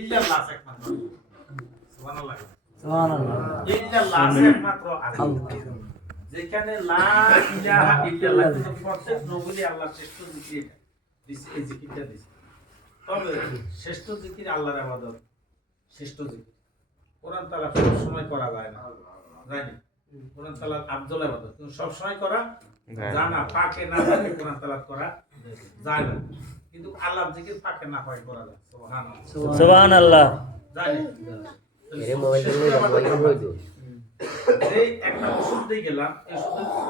ইল্লাল্লাহ একমাত্র সুবহানাল্লাহ সুবহানাল্লাহ। ইল্লাল্লাহ একমাত্র আল্লাহ। যেখানে লা ইলাহা ইল্লাল্লাহ কিন্তু প্রত্যেক নবী আল্লাহর শ্রেষ্ঠ জিকির দিছে, এই জিকিরটা দিছে। তবে শ্রেষ্ঠ জিকির আল্লাহর ইবাদত, শ্রেষ্ঠ জিকির কোরআন তেলাওয়াত সব সময় করা যায় না, জানি কোরআন তেলাওয়াত আফজল ইবাদত, কিন্তু সব সময় করা জানা পাকে না পাকে কোরআন তেলাওয়াত করা যায় না, কিন্তু আল্লাহর জিকির পাকে না পাকে করা যায়। সুবহানাল্লাহ সুবহানাল্লাহ। জানি এর মোবাইল হইলো এই একটা ওষুধ দিয়ে গেলাম, এই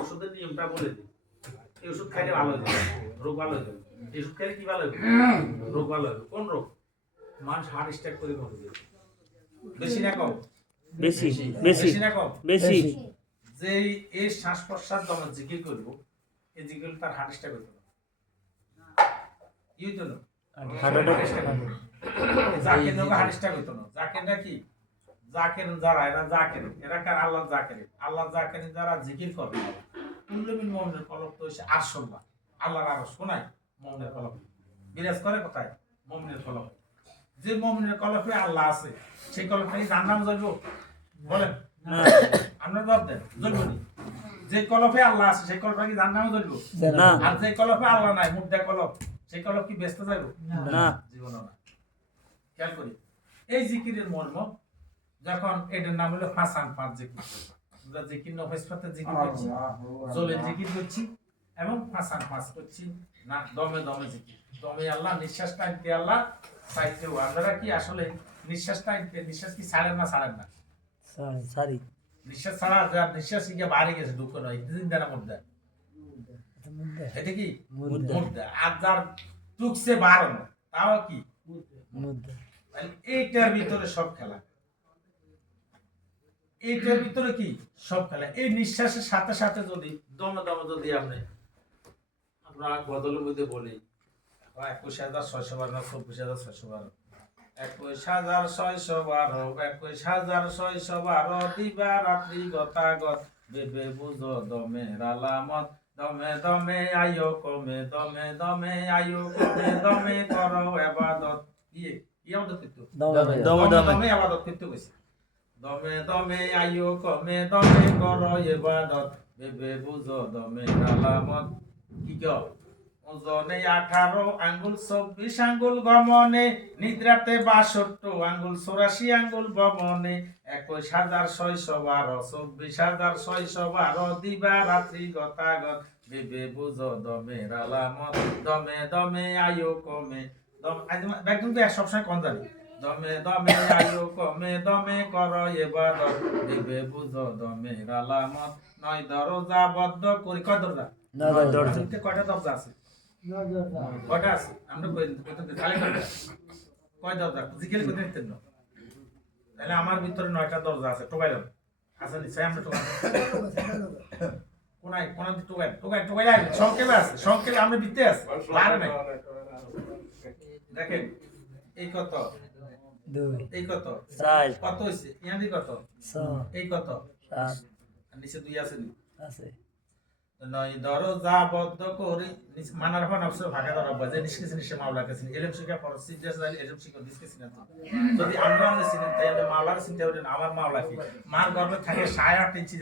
ওষুধের নিয়মটা বলে দিই। এই ওষুধ খাইলে ভালো হয়ে যাবে, রোগ ভালো হয়ে যাবে। এই ওষুধ খাইলে কি ভালো হবে? রোগ ভালো হবে। কোন রোগ? মানুষ হার্ট অ্যাটাক করে মরে যাবে। বেশি না কম? বেশি বেশি বেশি না কম? বেশি। যে এই শ্বাস প্রশ্বাস যখন জিকির করব, এই জিকির তার হার্ট অ্যাটাক হইতো না। কি হইতো না? Heart attack. জাকির লোক হার্ট অ্যাটাক হইতো না। জাকিরটা কি? জাকির যারা এরা জাকির, এরা কার আল্লাহ জাকির। আল্লাহ জাকির যারা জিকির করে, কুল্লুমিন মুমিনের কলব তো হইছে আরশুল্লাহ, আল্লাহর আরশ কোনায় মুমিনের কলব বিরাজ করে। কোথায়? মুমিনের কলব। যে মুমিনের কলবে আল্লাহ আছে, সেই কলবটা কি জাহান্নাম জ্বলবে? বলেন আপনারা জবাব দেন, জ্বলবে না। যে কলবে আল্লাহ আছে, সেই কলবটা কি জাহান্নামে জ্বলবে? না আর যে কলবে আল্লাহ নাই, মুর্দা কলব, সেই কলব কি বেহেশতে যাবে? না। জীবনও না। খেয়াল করি এই জিকিরের মর্ম, যখন এটার নাম হলো হাসান পাঁচ জিকির। আমরা জিকির নফেস পাতে জিকির করছি, জলে জিকির করছি এবং হাসান পাঁচ করছি না, দমে দমে জিকির। দমে আল্লাহ, নিঃশ্বাস টাইমকে আল্লাহ, সাইতেও আপনারা কি আসলে নিঃশ্বাস টাইমকে, নিঃশ্বাস কি ছাড়েন না ছাড়েন না? সরি। নিঃশ্বাস ছাড়া যার নিঃশ্বাস কি বাইরে গেছে, ঢুকে নয়, জিন্দার মধ্যে এটা কি মুদ্রা। আর যার টুকছে বাড়ানো, তাও কি মুদ্রা। এইটার ভিতরে সব খেলা, এইটার ভিতরে কি সব খেলা। এই নিঃশ্বাসের সাথে সাথে যদি দমে দমে যদি আমরা বদলের মধ্যে বলি 21,612 না 24,612, 21,612, 21,612 দিবা রাত্রি গতাগত, বেবে বুঝো দমের আলামত, দমে দমে আয়ো কমে, দমে দমে আয়ো কমে, দমে করো ইবাদত। ইবাদত করতে দমে দমে ইবাদত করতে কইছে। দমে দমে আয়ো কমে, দমে করো ইবাদত, বেবে বুঝো দমে আলামত। কি কও? ওজনে 18 আঙ্গুল, 24 আঙ্গুল গমনে, নিদ্রাতে 62 আঙ্গুল, 84 আঙ্গুল বমনে, 21,612, 24,612 দিবা রাত্রি গতাগত, বেবে বুঝো দমের আলামত, দমে দমে আয়ো কমে, একদম তো সবসময় কম জানি। দমে দমে আয়ো কমে, দমে করো ইবাদত, বেবে বুঝো দমের আলামত, 9 দরজা বদ্ধ করি। কয় দরজা? 9 দরজা। কয়টা দরজা আছে? কয়টা আছে? আমরা খালি কয় দরজা জিজ্ঞেস করে নিতেন না, তাহলে আমার ভিতরে 9টা দরজা আছে। টোকাইলাম আছে নিশ্চয়, আমরা টোকাই কোনায় কোন টোকাই টোকাই টোকাই সংক্ষেপে আছে, সংক্ষেপে আমরা ভিতরে আছে আর নাই। দেখেন এই কত, 2 এই কত, 4 কত হইছে ইয়ানি কত, 6 এই কত 7 আর নিচে 2 আছে নি আছে। 9 দরজা বদ্ধ করি, মানার হন অবশ্য ভাগা দরব বাজে নিষ্কেছে নিশে মাওলা কাছে এলম শিক্ষা পর সিদ্ধাস জানি এলম শিক্ষা দিসকেছে না। যদি আমরা সিনেন তাহলে মাওলার চিন্তা করেন আমার মাওলা কি, মার গর্ভে থাকে 8.5 ইঞ্চি